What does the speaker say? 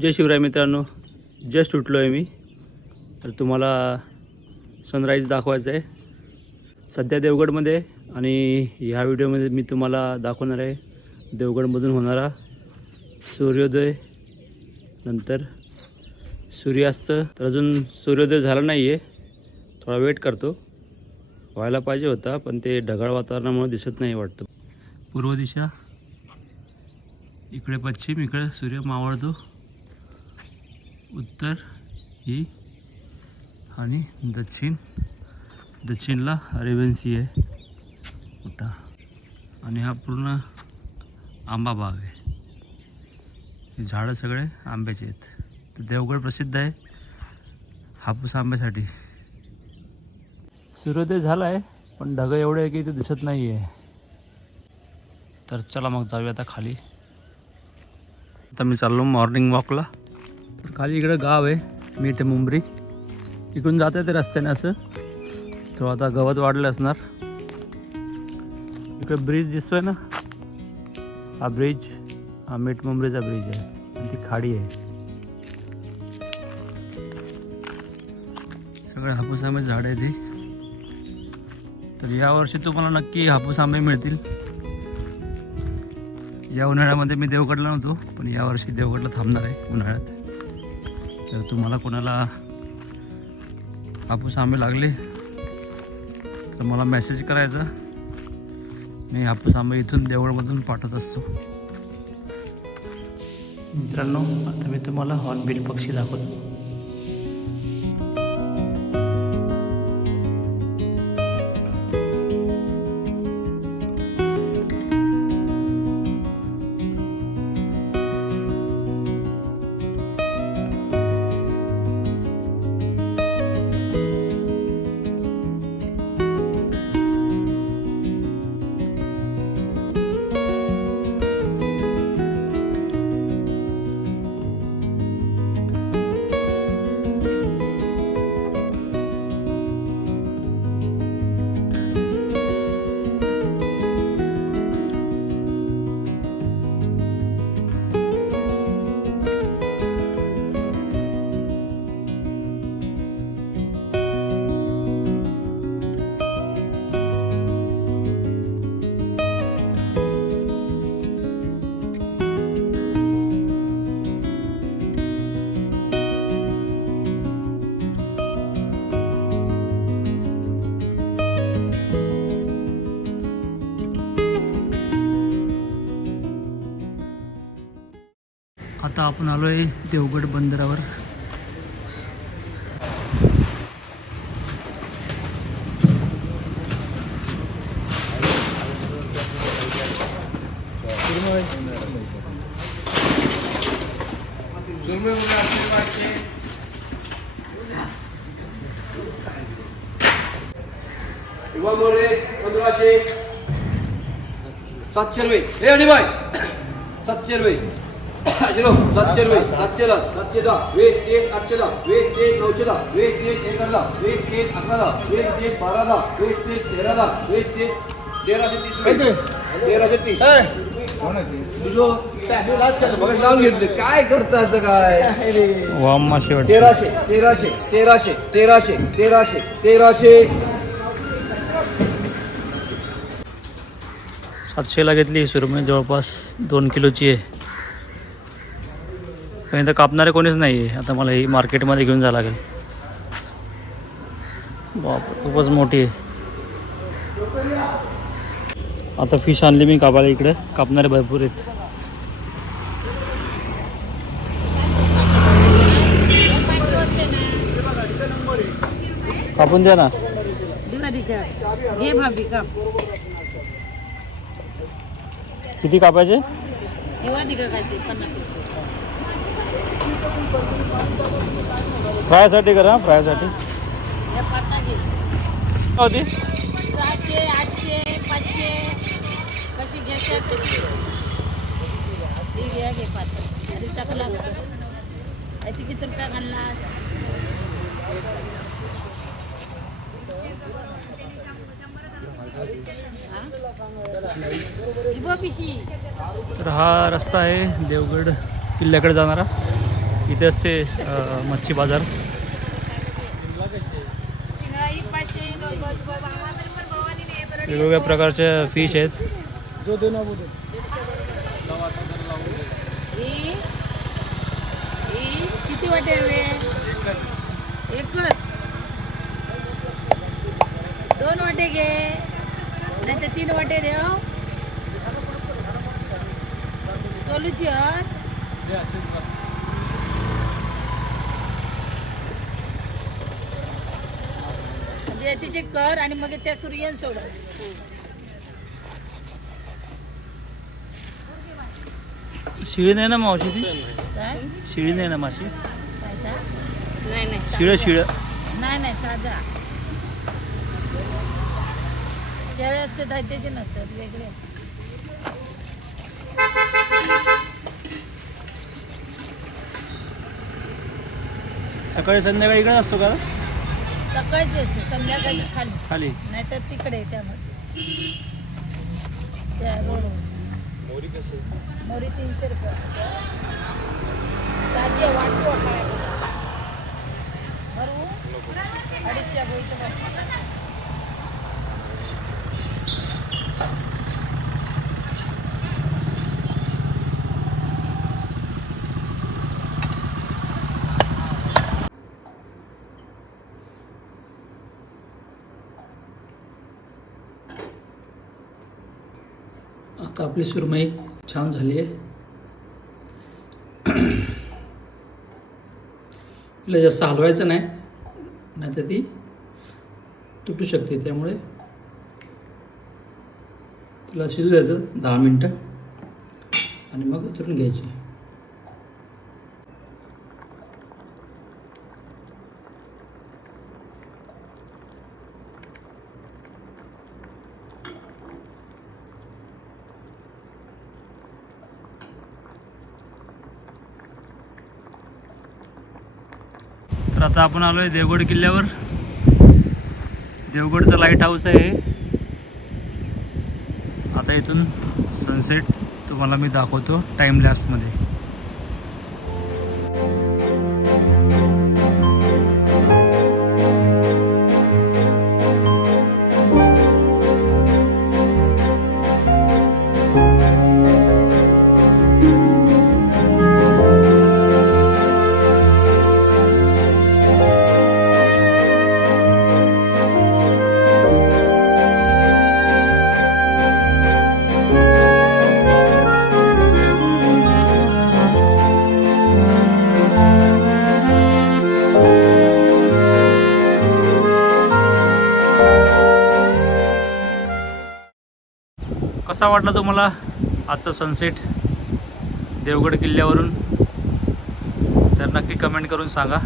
जय शिवराय मित्रांनो जस्ट उठलो आहे मी. तर तुम्हाला सनराईज दाखवायचं आहे. सध्या देवगडमध्ये आणि ह्या व्हिडिओमध्ये मी तुम्हाला दाखवणार आहे. देवगडमधून होणारा सूर्योदय नंतर सूर्यास्त. तर अजून सूर्योदय झाला नाही आहे थोडा वेट करतो. व्हायला पाहिजे होता पण ते ढगाळ वातावरणामुळे दिसत नाही वाटतं. पूर्व दिशा इकडे पश्चिम इकडे सूर्य मावळतो. उत्तर ही आणि दक्षिण. दक्षिणला अरेबियन आहे. मोठा आणि हा पूर्ण आंबा बाग आहे. हे झाडं सगळे आंब्याचे आहेत. तर देवगड प्रसिद्ध आहे हापूस आंब्यासाठी. सूर्योदय झाला आहे पण ढगं एवढे आहे की ते दिसत नाही आहे तर चला मग जाऊया आता खाली. आता मी चाललो मॉर्निंग वॉकला खाली इकडं गाव आहे मीठ मुंबरी. इकडून जात आहे ते रस्त्याने असं. तो आता गवत वाढलं असणार. इकडं ब्रिज दिसतोय ना? हा ब्रिज हा मीठ मुंबरीचा ब्रिज आहे. आणि ती खाडी आहे. सगळे हापूस आंब्याचे झाड आहे ती तर यावर्षी तुम्हाला नक्की हापूस आंबे मिळतील. या उन्हाळ्यामध्ये मी देवगडला नव्हतो पण यावर्षी देवगडला थांबणार आहे उन्हाळ्यात. तर तुम्हाला कोणाला हापूस आंबे लागले तर मला मेसेज करायचा. मी हापूस आंबे इथून देवळमधून पाठवत असतो. मित्रांनो आता मी तुम्हाला हॉर्नबिल पक्षी दाखवतो. आता आपण आलो आहे देवगड बंदरावर. सातशे रुपये. हे आणि बाय सातशे रुपये. शिरो सातशे रुपये सातशे दहा सातशे दहा. वीस तीन आठशे दहा. वीस तीन नऊशे दहा. वीस तीन एक दहा. वीस तीन अकरा दहा. वीस तीन बारा दहा. वीस तीन तेरा दहा. वीस तीन तेराशे तीस तेराशे तीस. लावून घेतले. काय करता असं काय? तेराशे तेराशे तेराशे तेराशे तेराशे तेराशे. सातशेला घेतली सुरमई जवळपास दोन किलोची आहे. पण इथं कापणारे कोणीच नाही आहे आता मला ही मार्केटमध्ये घेऊन जावं लागेल. बाप खूपच मोठी आहे. आता फिश आणली मी कापायला इकडे. कापणारे भरपूर आहेत. कापून द्या ना. किती कापायचे एवढा दिगा काय ते पन्नास रुपये फ्रायसाठी करा फ्रायसाठी. होती? तर हा रस्ता आहे देवगड किल्ल्याकडे जाणारा. इथे असते मच्छी बाज़ार. पाचशे वेगवेगळ्या प्रकारच्या फ़िश आहेत. ही किती वाटे एकच. दोन वाटे घे. नाही तर तीन वाटे देव सोलूची हत तिचे कर आणि मग त्या सूर्यन सोड शिळी नाही ना मावशी ती? काय? शिळी नाही ना माशी का? नाही नाही. शिळं शिळं. नाही नाही ताजा शेळे असते धायतेचे नसतात वेगळे. सकाळी संध्याकाळी इकडे असतो का? सकाळची असते संध्याकाळी खाली. खाली. नाहीतर तिकडे त्यामध्ये. त्या मोरी तीनशे रुपये. ताजी वाटतो. अडीचशे बोलतो. आता आपली सुरमई छान झाली आहे. तिला जास्त हलवायचं नाही नाहीतर ती तुटू शकते त्यामुळे तिला शिजू द्यायचं दहा मिनटं आणि मग उतरून घ्यायची तर आता आपण आलो आहे देवगड किल्ल्यावर. देवगडचं लाइट हाऊस आहे. आता इथून सनसेट तुम्हाला मी दाखवतो टाईम लॅप्समध्ये कसा वाटला तुम्हाला आजचा सनसेट देवगड किल्ल्यावरून? तर नक्की कमेंट करून सांगा.